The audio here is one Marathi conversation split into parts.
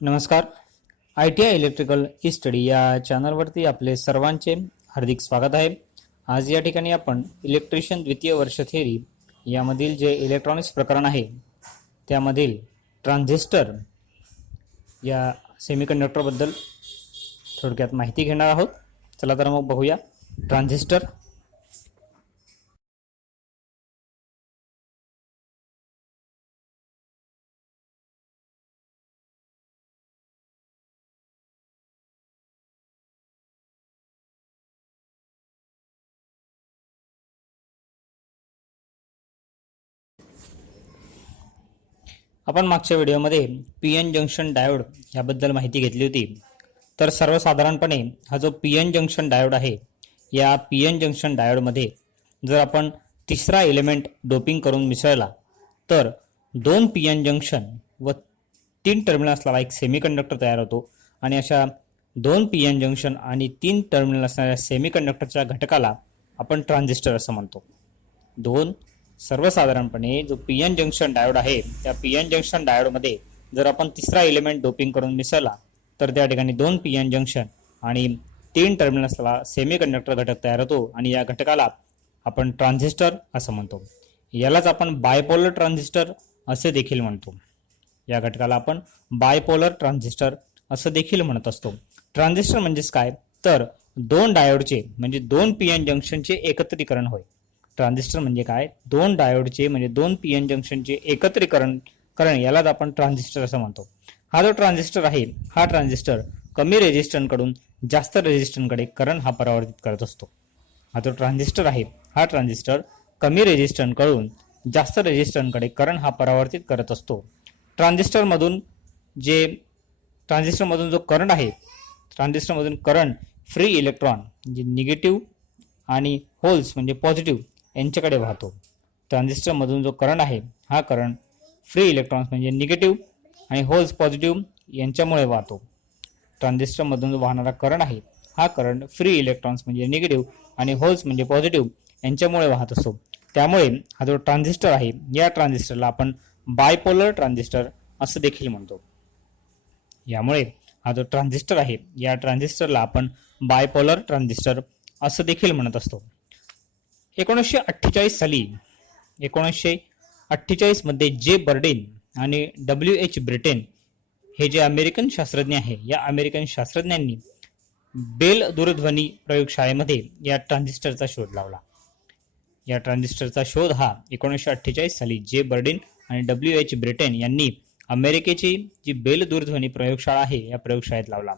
नमस्कार. ITI इलेक्ट्रिकल ई स्टडी या चॅनलवरती आपले सर्वांचे हार्दिक स्वागत आहे. आज या ठिकाणी आपण इलेक्ट्रिशियन द्वितीय वर्ष थेरी यामधील जे इलेक्ट्रॉनिक्स प्रकरण आहे त्यामधील ट्रान्झिस्टर या सेमीकंडक्टरबद्दल थोडक्यात माहिती घेणार आहोत. चला तर मग बघूया. ट्रान्झिस्टर आपण मागच्या व्हिडिओमध्ये PN जंक्शन डायोड याबद्दल माहिती घेतली होती. तर सर्वसाधारणपणे हा जो PN जंक्शन डायोड आहे या PN जंक्शन डायोडमध्ये जर आपण तिसरा एलिमेंट डोपिंग करून मिसळला तर 2 PN जंक्शन व 3 टर्मिनल असलेला एक सेमीकंडक्टर तयार होतो आणि अशा 2 PN जंक्शन आणि 3 टर्मिनल असणाऱ्या सेमीकंडक्टरच्या घटकाला आपण ट्रान्झिस्टर असं म्हणतो. सर्वसाधारणपणे जो PN जंक्शन डायोड आहे त्या PN जंक्शन डायोडमध्ये जर आपण तिसरा एलिमेंट डोपिंग करून मिसळला तर त्या ठिकाणी 2 PN जंक्शन आणि 3 टर्मिनल असलेला सेमीकंडक्टर घटक तयार होतो आणि या घटकाला आपण ट्रान्झिस्टर असं म्हणतो. यालाच आपण बायपोलर ट्रान्झिस्टर असे देखील म्हणतो. या घटकाला आपण बायपोलर ट्रान्झिस्टर असं देखील म्हणत असतो. ट्रान्झिस्टर म्हणजेच काय तर 2 डायोडचे म्हणजे 2 PN जंक्शनचे एकत्रीकरण होय. ट्रान्झिस्टर म्हणजे काय 2 डायोडचे म्हणजे 2 PN जंक्शनचे एकत्रीकरण यालाच आपण ट्रान्झिस्टर असं म्हणतो. हा जो ट्रान्झिस्टर आहे हा ट्रान्झिस्टर कमी रेझिस्टन्सकडून जास्त रेझिस्टन्सकडे करंट हा परावर्तित करत असतो. हा जो ट्रान्झिस्टर आहे हा ट्रान्झिस्टर कमी रेझिस्टन्सकडून जास्त रेझिस्टन्सकडे करंट हा परावर्तित करत असतो. ट्रान्झिस्टरमधून जो करंट आहे ट्रान्झिस्टरमधून करंट फ्री इलेक्ट्रॉन म्हणजे निगेटिव्ह आणि होल्स म्हणजे पॉझिटिव्ह यांच्याकडे वाहतो. ट्रान्झिस्टरमधून जो करंट आहे हा करंट फ्री इलेक्ट्रॉन्स म्हणजे निगेटिव्ह आणि होल्स पॉझिटिव्ह यांच्यामुळे वाहतो. ट्रान्झिस्टरमधून जो वाहणारा करंट आहे हा करंट फ्री इलेक्ट्रॉन्स म्हणजे निगेटिव्ह आणि होल्स म्हणजे पॉझिटिव्ह यांच्यामुळे वाहत असतो. त्यामुळे हा जो ट्रान्झिस्टर आहे या ट्रान्झिस्टरला आपण बायपोलर ट्रान्झिस्टर असं देखील म्हणतो. यामुळे हा जो ट्रान्झिस्टर आहे या ट्रान्झिस्टरला आपण बायपोलर ट्रान्झिस्टर असं देखील म्हणत असतो. 1948 मध्ये जे बर्डेन आणि WH ब्रिटेन हे जे अमेरिकन शास्त्रज्ञ आहे या अमेरिकन शास्त्रज्ञांनी बेल दूरध्वनी प्रयोगशाळेमध्ये या ट्रान्झिस्टरचा शोध लावला. या ट्रान्झिस्टरचा शोध हा 1948 साली जे बर्डेन आणि WH ब्रिटेन यांनी अमेरिकेची जी बेल दूरध्वनी प्रयोगशाळा आहे या प्रयोगशाळेत लावला.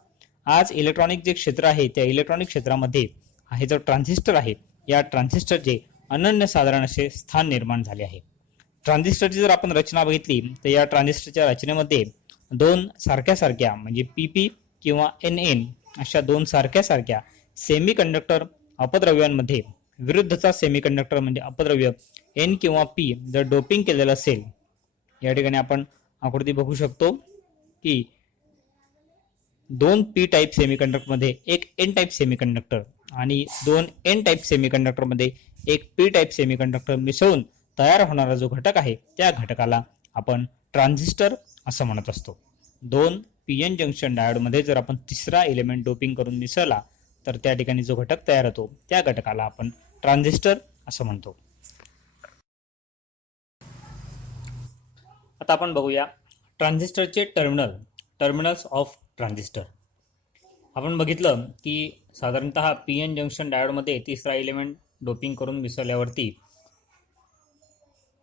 आज इलेक्ट्रॉनिक जे क्षेत्र आहे त्या इलेक्ट्रॉनिक क्षेत्रामध्ये हे जो ट्रान्झिस्टर आहे या ट्रान्झिस्टरचे अनन्यसाधारण असे स्थान निर्माण झाले आहे. ट्रान्झिस्टरची जर आपण रचना बघितली तर या ट्रान्झिस्टरच्या रचनेमध्ये 2 सारख्या म्हणजे PP किंवा NN अशा 2 सारख्या सेमीकंडक्टर अपद्रव्यांमध्ये विरुद्धचा सेमीकंडक्टर म्हणजे अपद्रव्य N किंवा P जर डोपिंग केलेलं असेल, या ठिकाणी आपण आकृती बघू शकतो की 2 P टाईप सेमीकंडक्टरमध्ये एक N टाईप सेमीकंडक्टर आणि 2 N टाईप सेमीकंडक्टरमध्ये एक P टाईप सेमीकंडक्टर मिसळून तयार होणारा जो घटक आहे त्या घटकाला आपण ट्रान्झिस्टर असं म्हणत असतो. 2 PN जंक्शन डायोडमध्ये जर आपण तिसरा एलिमेंट डोपिंग करून मिसळला तर त्या ठिकाणी जो घटक तयार होतो त्या घटकाला आपण ट्रान्झिस्टर असं म्हणतो. आता आपण बघूया ट्रान्झिस्टरचे टर्मिनल्स ऑफ ट्रान्झिस्टर. आपण बघितलं की साधारणतः PN जंक्शन डायोडमध्ये तिसरा एलिमेंट डोपिंग करून मिसळल्यावरती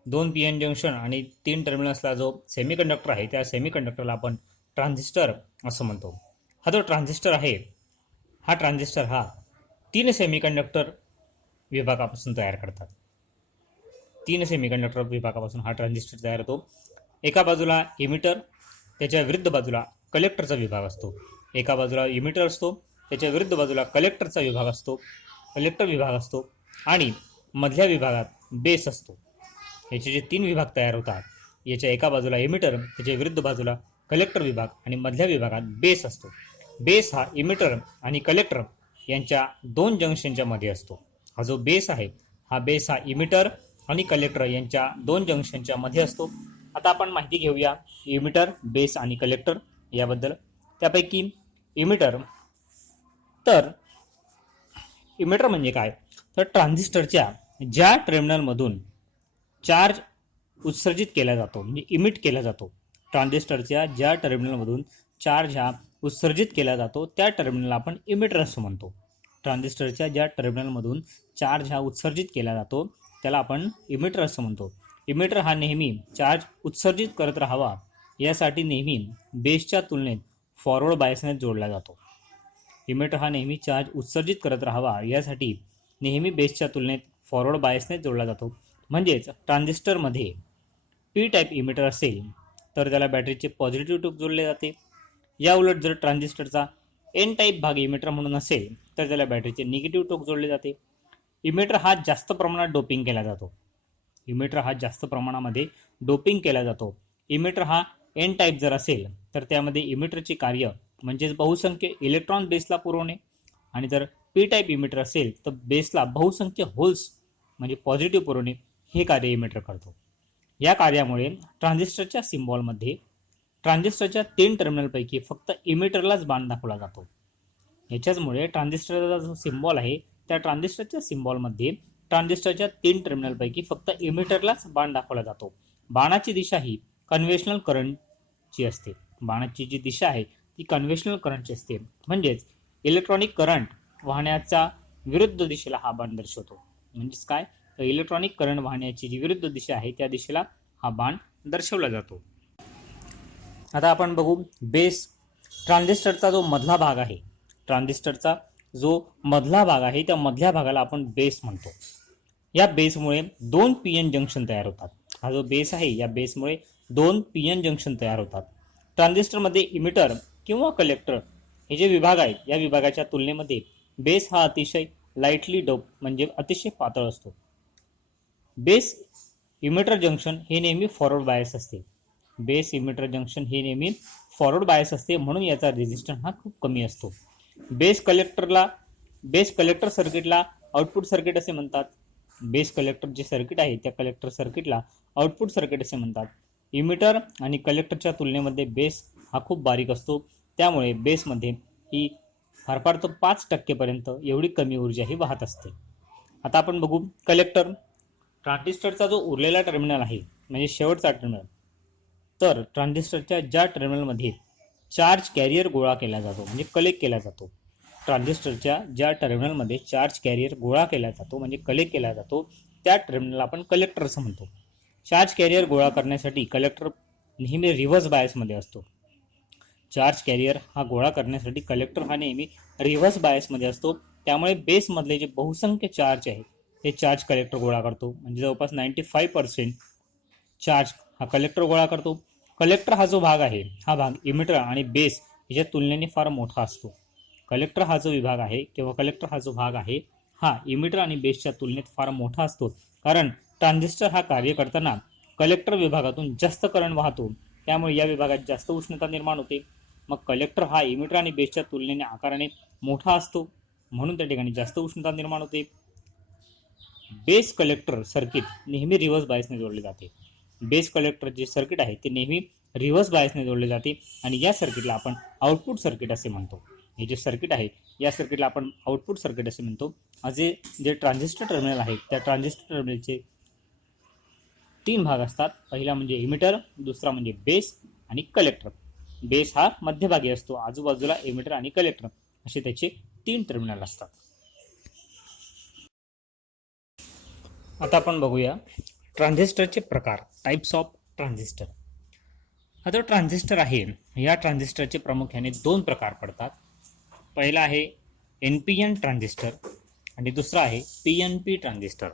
2 PN जंक्शन आणि 3 टर्मिनल असलेला जो सेमीकंडक्टर आहे त्या सेमीकंडक्टरला आपण ट्रान्झिस्टर असं म्हणतो. हा जो ट्रान्झिस्टर आहे हा ट्रान्झिस्टर 3 सेमीकंडक्टर विभागापासून तयार करतात. 3 सेमीकंडक्टर विभागापासून हा ट्रान्झिस्टर तयार होतो. एका बाजूला इमिटर त्याच्या विरुद्ध बाजूला कलेक्टरचा विभाग असतो. एका बाजूला इमिटर असतो त्याच्या विरुद्ध बाजूला कलेक्टर विभाग असतो आणि मधल्या विभागात बेस असतो. याचे जे 3 विभाग तयार होतात याच्या एका बाजूला इमिटर त्याच्या विरुद्ध बाजूला कलेक्टर विभाग आणि मधल्या विभागात बेस असतो. बेस हा इमिटर आणि कलेक्टर यांच्या 2 जंक्शनच्या मध्ये असतो. हा जो बेस आहे हा इमिटर आणि कलेक्टर यांच्या 2 जंक्शनच्या मध्ये असतो. आता आपण माहिती घेऊया इमिटर, बेस आणि कलेक्टर याबद्दल. त्यापैकी इमिटर, तर इमिटर म्हणजे काय, तर ट्रान्झिस्टरच्या ज्या टर्मिनलमधून चार्ज उत्सर्जित केला जातो म्हणजे इमिट केला जातो, ट्रान्झिस्टरच्या ज्या टर्मिनलमधून चार्ज हा उत्सर्जित केला जातो त्या टर्मिनलला आपण इमिटर असं म्हणतो. ट्रान्झिस्टरच्या ज्या टर्मिनलमधून चार्ज हा उत्सर्जित केला जातो त्याला आपण इमिटर असं म्हणतो. इमिटर हा नेहमी चार्ज उत्सर्जित करत राहावा यासाठी नेहमी बेसच्या तुलनेत फॉरवर्ड बायसने जोडला जातो. इमिटर हा नेहमी चार्ज उत्सर्जित करत राहावा यासाठी नेहमी बेसच्या तुलनेत फॉरवर्ड बायसने जोडला जातो. म्हणजेच ट्रान्झिस्टरमध्ये पी टाईप इमिटर असेल तर त्याला बॅटरीचे पॉझिटिव्ह टोक जोडले जाते. या उलट जर ट्रान्झिस्टरचा एन टाईप भाग इमिटर म्हणून असेल तर त्याला बॅटरीचे निगेटिव्ह टोक जोडले जाते. इमिटर हा जास्त प्रमाणात डोपिंग केला जातो. इमिटर हा जास्त प्रमाणामध्ये डोपिंग केला जातो. इमिटर हा एन टाईप जर असेल तर त्यामध्ये इमिटरचे कार्य म्हणजेच बहुसंख्य इलेक्ट्रॉन बेसला पुरवणे, आणि जर पी टाईप इमिटर असेल तर बेसला बहुसंख्य होल्स म्हणजे पॉझिटिव्ह पुरवणे हे कार्य इमिटर करतो. या कार्यामुळे ट्रान्झिस्टरच्या सिम्बॉलमध्ये ट्रान्झिस्टरच्या 3 टर्मिनलपैकी फक्त इमिटरलाच बाण दाखवला जातो. याच्याचमुळे ट्रान्झिस्टरचा जो सिम्बॉल आहे त्या ट्रान्झिस्टरच्या सिम्बॉलमध्ये ट्रान्झिस्टरच्या 3 टर्मिनलपैकी फक्त इमिटरलाच बाण दाखवला जातो. बाणाची दिशा ही कन्व्हेन्शनल करंटची असते. बाणाची जी दिशा आहे ती कन्व्हेन्शनल करंटची असते. म्हणजेच इलेक्ट्रॉनिक करंट वाहण्याच्या विरुद्ध दिशेला हा बाण दर्शवतो. म्हणजेच काय, तर इलेक्ट्रॉनिक करंट वाहण्याची जी विरुद्ध दिशा आहे त्या दिशेला हा बाण दर्शवला जातो. आता आपण बघू बेस. ट्रान्झिस्टरचा जो मधला भाग आहे, ट्रान्झिस्टरचा जो मधला भाग आहे त्या मधल्या भागाला आपण बेस म्हणतो. या बेसमुळे 2 पीएन जंक्शन तयार होतात. हा जो बेस आहे या बेसमुळे 2 पीएन जंक्शन तयार होतात. ट्रान्झिस्टरमध्ये इमिटर किंवा कलेक्टर हे जे विभाग आहेत या विभागाच्या तुलनेमध्ये बेस हा अतिशय लाईटली डोप म्हणजे अतिशय पातळ असतो. बेस इमिटर जंक्शन हे नेहमी फॉरवर्ड बायस असते. बेस इमिटर जंक्शन हे नेहमी फॉरवर्ड बायस असते म्हणून याचा रेझिस्टन्स हा खूप कमी असतो. बेस कलेक्टर सर्किटला आउटपुट सर्किट असे म्हणतात. बेस कलेक्टर जे सर्किट आहे त्या कलेक्टर सर्किटला आउटपुट सर्किट असे म्हणतात. इमिटर आणि कलेक्टरच्या तुलनेमध्ये बेस हा खूप बारीक असतो. त्यामुळे बेसमध्ये ही फार तर 5% एवढी कमी ऊर्जा ही वाहत असते. आता आपण बघू कलेक्टर. ट्रान्झिस्टरचा जो उरलेला टर्मिनल आहे म्हणजे शेवटचा टर्मिनल, तर ट्रान्झिस्टरच्या ज्या टर्मिनलमध्ये चार्ज कॅरियर गोळा केला जातो म्हणजे कलेक्ट केला जातो, ट्रान्झिस्टरच्या ज्या टर्मिनलमध्ये चार्ज कॅरियर गोळा केला जातो म्हणजे कलेक्ट केला जातो त्या टर्मिनलला आपण कलेक्टर असं म्हणतो. चार्ज कॅरियर गोळा करण्यासाठी कलेक्टर नेहमी रिव्हर्स बायसमध्ये असतो. चार्ज कॅरियर हा गोळा करण्यासाठी कलेक्टर हा नेहमी रिव्हर्स बायसमध्ये असतो. त्यामुळे बेसमधले जे बहुसंख्य चार्ज आहे ते चार्ज कलेक्टर गोळा करतो. म्हणजे जवळपास 95% चार्ज हा कलेक्टर गोळा करतो. कलेक्टर हा जो भाग आहे हा भाग इमिटर आणि बेस याच्या तुलनेने फार मोठा असतो. कलेक्टर हा जो विभाग आहे किंवा कलेक्टर हा जो भाग आहे हा इमिटर आणि बेसच्या तुलनेत फार मोठा असतो. कारण ट्रान्झिस्टर हा कार्य करताना कलेक्टर विभागातून जास्त करंट वाहतो. त्यामुळे या विभागात जास्त उष्णता निर्माण होते. मग कलेक्टर हा इमिटर आणि बेसच्या तुलनेने आकाराने मोठा असतो म्हणून त्या ठिकाणी जास्त उष्णता निर्माण होते. बेस कलेक्टर सर्किट नेहमी रिव्हर्स बायसने जोडले जाते. बेस कलेक्टर जे सर्किट आहे ते नेहमी रिव्हर्स बायसने जोडले जाते आणि या सर्किटला आपण आउटपुट सर्किट असे म्हणतो. हे जे सर्किट आहे या सर्किटला आपण आउटपुट सर्किट असे म्हणतो. जे ट्रान्झिस्टर टर्मिनल आहे त्या ट्रान्झिस्टर टर्मिनलचे 3 भाग असतात. पहिला म्हणजे इमिटर, दुसरा म्हणजे बेस आणि कलेक्टर. बेस हा मध्यभागी असतो, आजूबाजूला इमिटर आणि कलेक्टर असे त्याचे 3 टर्मिनल असतात. आता आपण बघूया ट्रान्झिस्टरचे प्रकार, टाइप्स ऑफ ट्रान्झिस्टर. हा जो ट्रान्झिस्टर आहे या ट्रान्झिस्टरचे प्रामुख्याने 2 प्रकार पडतात. पहिला आहे NPN ट्रान्झिस्टर आणि दुसरा आहे PNP ट्रान्झिस्टर.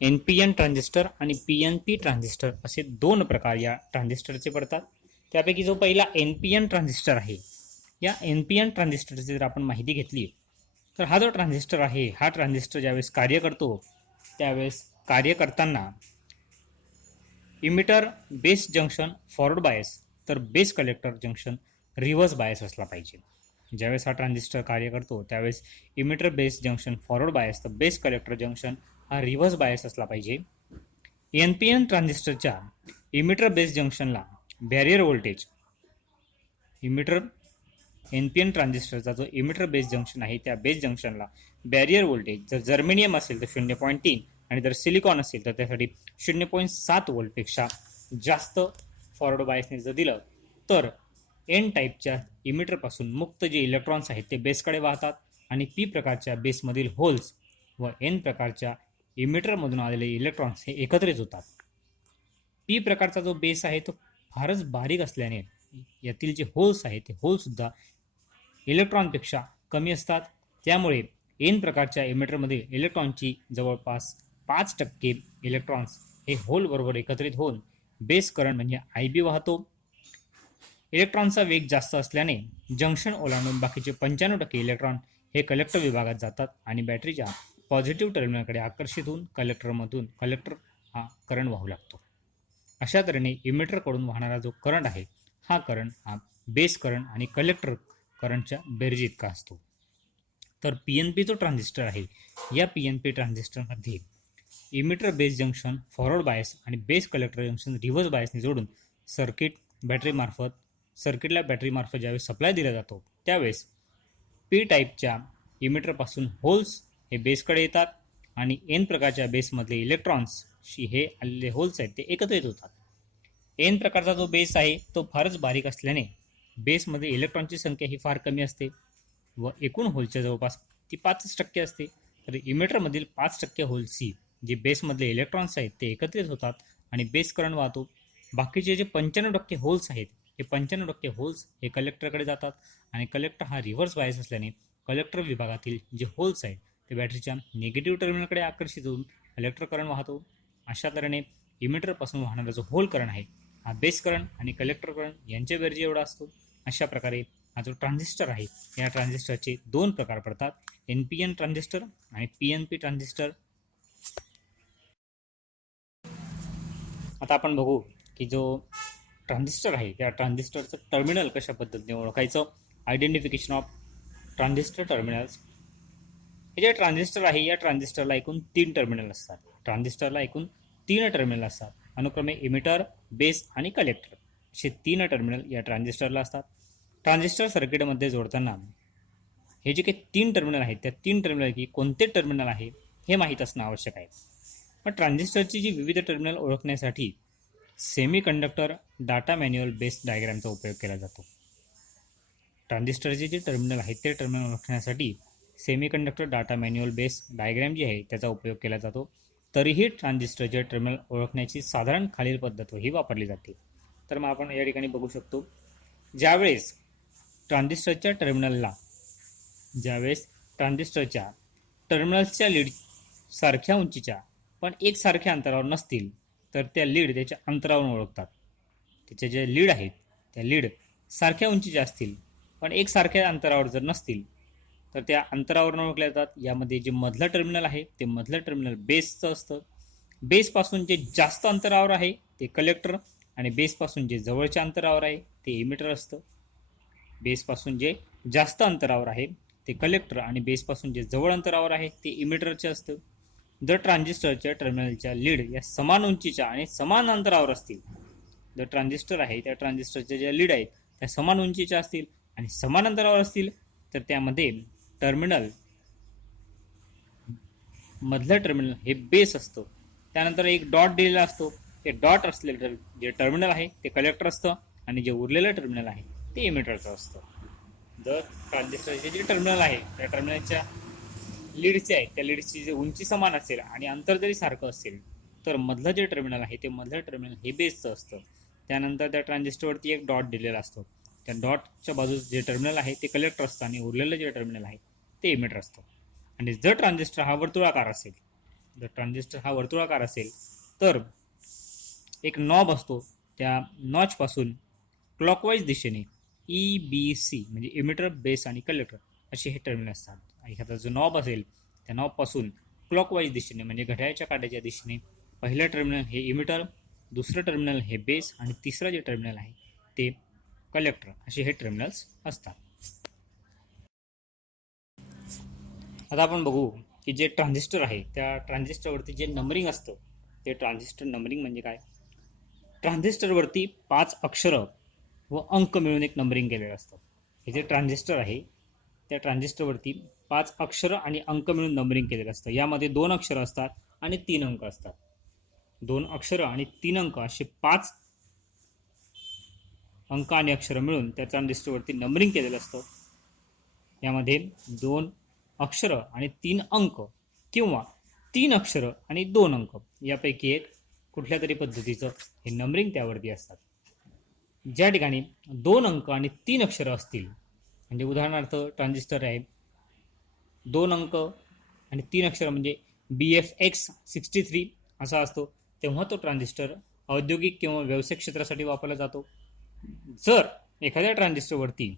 NPN ट्रान्झिस्टर आणि PNP ट्रान्झिस्टर असे 2 प्रकार या ट्रान्झिस्टरचे पडतात. त्यापैकी जो पहिला NPN ट्रान्झिस्टर आहे या NPN ट्रान्झिस्टरची जर आपण माहिती घेतली तर हा जो ट्रान्झिस्टर आहे हा ट्रान्झिस्टर ज्यावेळेस कार्य करतो त्यावेळेस कार्य करताना emitter base junction forward bias तर base collector junction reverse bias असला पाहिजे. ज्यावेळेस हा ट्रान्झिस्टर कार्य करतो त्यावेळेस emitter base junction forward bias तर बेस कलेक्टर जंक्शन हा रिव्हर्स बायस असला पाहिजे. NPN ट्रान्झिस्टरच्या इमिटर बेस जंक्शनला बॅरियर व्होल्टेज इमिटर NPN ट्रान्झिस्टरचा जो इमिटर बेस जंक्शन आहे त्या बेस जंक्शनला बॅरियर व्होल्टेज जर जर्मेनियम असेल तर 0.3 आणि जर सिलिकॉन असेल तर त्यासाठी 0.7 व्होल्टपेक्षा जास्त फॉरवर्ड बायसने जर दिलं तर एन टाईपच्या इमिटरपासून मुक्त जे इलेक्ट्रॉन्स आहेत ते बेसकडे वाहतात आणि पी प्रकारच्या बेसमधील होल्स व एन प्रकारच्या इमिटरमधून आलेले इलेक्ट्रॉन्स हे एकत्रित होतात. पी प्रकारचा जो बेस आहे तो फारच बारीक असल्याने यातील जे होल्स आहेत ते होलसुद्धा इलेक्ट्रॉनपेक्षा कमी असतात. त्यामुळे एन प्रकारच्या इमिटरमधील इलेक्ट्रॉनची जवळपास 5% इलेक्ट्रॉन्स हे होलबरोबर एकत्रित होऊन बेस करंट म्हणजे IB वाहतो. इलेक्ट्रॉनचा वेग जास्त असल्याने जंक्शन ओलांडून बाकीचे 95% इलेक्ट्रॉन हे कलेक्टर विभागात जातात आणि बॅटरीच्या पॉझिटिव्ह टर्मिनलकडे आकर्षित होऊन कलेक्टर हा करंट वाहू लागतो. अशा तऱ्हेने इमिटरकडून वाहणारा जो करंट आहे हा करंट हा बेस करंट आणि कलेक्टर करंटच्या बेरजी इतका असतो. तर PNP जो ट्रान्झिस्टर आहे या PNP ट्रान्झिस्टरमध्ये emitter base junction forward bias आणि बेस कलेक्टर जंक्शन रिव्हर्स बायसने जोडून सर्किटला बॅटरीमार्फत ज्यावेळेस सप्लाय दिला जातो त्यावेळेस P टाईपच्या इमिटरपासून होल्स हे बेसकडे येतात आणि एन प्रकारच्या बेसमधले इलेक्ट्रॉन्सशी हे आलेले होल्स आहेत ते एकत्रित होतात. एन प्रकारचा जो बेस आहे तो फारच बारीक असल्याने बेसमध्ये इलेक्ट्रॉनची संख्या ही फार कमी असते व एकूण होलच्या जवळपास ती 5% असते. तर इमिटरमधील 5% होल्सची जे बेसमधले इलेक्ट्रॉन्स आहेत ते एकत्रित होतात आणि बेस करंट वाहतो. बाकीचे जे 95% होल्स आहेत हे 95% होल्स हे कलेक्टरकडे जातात आणि कलेक्टर हा रिव्हर्स बायस असल्याने कलेक्टर विभागातील जे होल्स आहेत ते बॅटरीच्या निगेटिव्ह टर्मिनलकडे आकर्षित होऊन कलेक्टर करंट वाहतो. अशा तऱ्हेने इमिटरपासून वाहणारा जो होल करंट आहे हा बेस करंट आणि कलेक्टर करंट यांच्या बेरजी एवढा असतो. अशा प्रकारे हा जो ट्रान्झिस्टर आहे या ट्रान्झिस्टरचे 2 प्रकार पडतात, NPN ट्रान्झिस्टर आणि PNP ट्रान्झिस्टर. आता आपण बघू की जो ट्रान्झिस्टर आहे त्या ट्रान्झिस्टरचं टर्मिनल कशा पद्धतीने ओळखायचं. Identification of transistor terminals. हे जे ट्रान्झिस्टर आहे या ट्रान्झिस्टरला एकूण 3 टर्मिनल असतात. ट्रान्झिस्टरला एकूण 3 टर्मिनल असतात. अनुक्रमे इमिटर, बेस आणि कलेक्टर असे 3 टर्मिनल या ट्रान्झिस्टरला असतात. ट्रान्झिस्टर सर्किटमध्ये जोडताना हे जे काही 3 टर्मिनल आहेत त्या 3 टर्मिनल की कोणते टर्मिनल आहे हे माहीत असणं आवश्यक आहे. पण ट्रान्झिस्टरची जी विविध टर्मिनल ओळखण्यासाठी सेमीकंडक्टर डाटा मॅन्युअल बेस डायग्रामचा उपयोग केला जातो. ट्रान्झिस्टरचे जे टर्मिनल आहेत ते टर्मिनल ओळखण्यासाठी semiconductor data manual base diagram जी आहे त्याचा उपयोग केला जातो. तरीही ट्रान्झिस्टरचे टर्मिनल ओळखण्याची साधारण खालील पद्धत ही वापरली जाते. तर मग आपण या ठिकाणी बघू शकतो ज्यावेळेस ट्रान्झिस्टरच्या टर्मिनल्सच्या लीड सारख्या उंचीच्या पण एकसारख्या अंतरावर नसतील तर त्या लीड त्याच्या अंतरावरून ओळखतात. त्याचे जे लीड आहेत त्या लीड सारख्या उंचीच्या असतील पण एकसारख्या अंतरावर जर नसतील तर त्या अंतरावरून ओळखल्या जातात. यामध्ये जे मधलं टर्मिनल आहे ते मधलं टर्मिनल बेसचं असतं. बेसपासून जे जास्त अंतरावर आहे ते कलेक्टर आणि बेसपासून जे जवळच्या अंतरावर आहे ते इमिटर असतं. बेसपासून जे जास्त अंतरावर आहे ते कलेक्टर आणि बेसपासून जे जवळ अंतरावर आहे ते इमिटरचे असतं. जर ट्रान्झिस्टरच्या टर्मिनलच्या लीड या समान उंचीच्या आणि समान अंतरावर असतील, जर ट्रान्झिस्टर आहे त्या ट्रान्झिस्टरच्या ज्या लीड आहेत त्या समान उंचीच्या असतील आणि समान अंतरावर असतील तर त्यामध्ये टर्मिनल मधलं टर्मिनल हे बेस असतं. त्यानंतर एक डॉट दिलेला असतो. ते डॉट असलेलं जे टर्मिनल आहे ते कलेक्टर असतं आणि जे उरलेलं टर्मिनल आहे ते इमिटरचं असतं. जर ट्रान्झिस्टरचे जे टर्मिनल आहे त्या टर्मिनलच्या लीडचे आहे त्या लीडची जे उंची समान असेल आणि अंतर जरी सारखं असेल तर मधलं जे टर्मिनल आहे ते मधलं टर्मिनल हे बेसचं असतं. त्यानंतर त्या ट्रान्झिस्टरवरती एक डॉट दिलेला असतो. त्या डॉटच्या बाजूस जे टर्मिनल आहे ते कलेक्टर असतं आणि उरलेलं जे टर्मिनल आहे ते इमिटर असतं. आणि जर ट्रान्झिस्टर हा वर्तुळाकार असेल तर एक नॉब असतो. त्या नॉचपासून क्लॉकवाईज दिशेने EBC म्हणजे इमिटर, बेस आणि कलेक्टर असे हे टर्मिनल असतात. एखादा जो नॉब असेल त्या नॉबपासून क्लॉकवाईज दिशेने म्हणजे घड्याळाच्या काट्याच्या दिशेने पहिलं टर्मिनल हे इमिटर, दुसरं टर्मिनल हे बेस आणि तिसरं जे टर्मिनल आहे ते कलेक्टर असे हे टर्मिनल्स असतात. आता आपण बघू की जे ट्रान्झिस्टर आहे त्या ट्रान्झिस्टरवरती जे नंबरिंग असतं ते ट्रान्झिस्टर नंबरिंग म्हणजे काय. ट्रान्झिस्टरवरती 5 अक्षरं व अंक मिळून एक नंबरिंग केलेलं असतं. हे जे ट्रान्झिस्टर आहे त्या ट्रान्झिस्टरवरती 5 अक्षरं आणि अंक मिळून नंबरिंग केलेलं असतं. यामध्ये 2 अक्षरं असतात आणि 3 अंक असतात. 2 अक्षरं आणि 3 अंक असे 5 अंक आणि अक्षरं मिळून त्या ट्रान्झिस्टरवरती नंबरिंग केलेलं असतं. यामध्ये 2 अक्षरं आणि 3 अंक किंवा 3 अक्षरं आणि 2 अंक यापैकी एक कुठल्या तरी पद्धतीचं हे नंबरिंग त्यावरती असतात. ज्या ठिकाणी 2 अंक आणि 3 अक्षरं असतील, म्हणजे उदाहरणार्थ ट्रान्झिस्टर आहे 2 अंक आणि 3 अक्षरं म्हणजे BFX63 असा असतो, तेव्हा तो ट्रान्झिस्टर औद्योगिक किंवा व्यावसायिक क्षेत्रासाठी वापरला जातो. जर एखाद्या ट्रान्झिस्टरवरती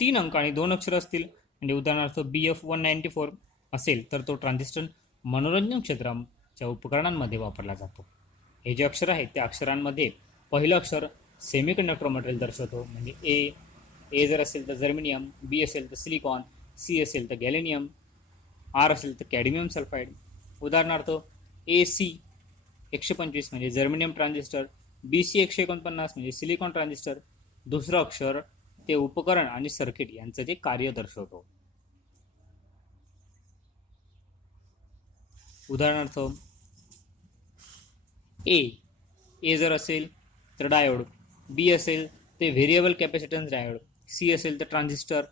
3 अंक आणि 2 अक्षरं असतील, म्हणजे उदाहरणार्थ BF194 असेल, तर तो ट्रान्झिस्टर मनोरंजन क्षेत्राच्या उपकरणांमध्ये वापरला जातो. हे जे अक्षर आहेत त्या अक्षरांमध्ये पहिलं अक्षर सेमीकंडक्टर मटेरियल दर्शवतो, म्हणजे ए जर असेल तर जर्मेनियम, बी असेल तर सिलिकॉन, सी असेल तर गॅलेनियम, आर असेल तर कॅडमियम सल्फाईड. उदाहरणार्थ AC125 म्हणजे जर्मेनियम ट्रान्झिस्टर, BC149 म्हणजे सिलिकॉन ट्रान्झिस्टर. दुसरं अक्षर ते उपकरण आणि सर्किट यांचं ते कार्य दर्शवतो. उदाहरणार्थ ए जर असेल तर डायोड, बी असेल ते व्हेरिएबल कॅपॅसिटन्स डायोड, सी असेल तर ट्रान्झिस्टर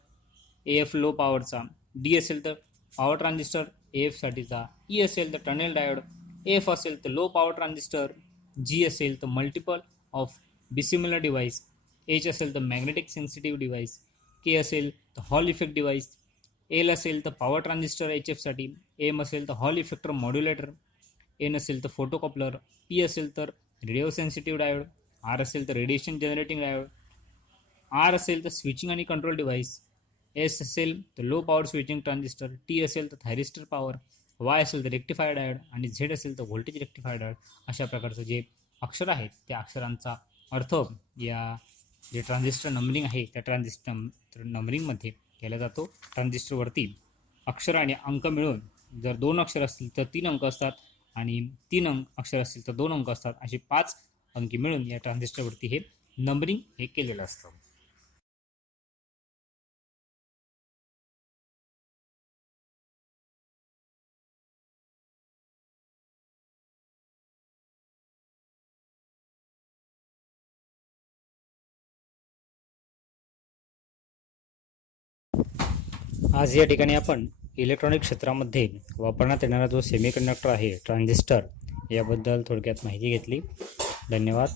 AF लो पॉवरचा, डी असेल तर पॉवर ट्रान्झिस्टर AF साठीचा, ई असेल तर टनेल डायोड, एफ असेल तर लो पॉवर ट्रान्झिस्टर, जी असेल तर multiple of dissimilar device, H असेल तर मॅग्नेटिक सेन्सिटिव्ह डिव्हाइस, के असेल तर हॉल इफेक्ट डिव्हाइस, एल असेल तर पॉवर ट्रान्झिस्टर HF साठी, एम असेल तर हॉल इफेक्टर मॉड्युलेटर, एन असेल तर फोटोकॉपलर, पी असेल तर रेडिओ सेन्सिटिव्ह डायोड, आर असेल तर रेडिएशन जनरेटिंग डायोड, आर असेल तर स्विचिंग आणि कंट्रोल डिव्हाइस, एस असेल तर low power switching transistor, T असेल तर थायरिस्टर पॉवर, वाय असेल तर रेक्टिफायर डायोड आणि झेड असेल तर व्होल्टेज रेक्टिफायर डायोड. अशा प्रकारचं जे अक्षर आहेत त्या अक्षरांचा अर्थ या जे ट्रान्झिस्टर नंबरिंग आहे त्या ट्रान्झिस्टर नंबरिंगमध्ये केला जातो. ट्रान्झिस्टरवरती अक्षर आणि अंक मिळून जर 2 अक्षर असतील तर 3 अंक असतात आणि 3 अक्षर असतील तर 2 अंक असतात. असे 5 अंकी मिळून या ट्रान्झिस्टरवरती हे नंबरिंग हे केलेलं असतं. आज या ठिकाणी आपण इलेक्ट्रॉनिक क्षेत्रामध्ये वापरण्यात येणारा जो सेमीकंडक्टर आहे ट्रान्झिस्टर याबद्दल थोडक्यात माहिती घेतली. धन्यवाद.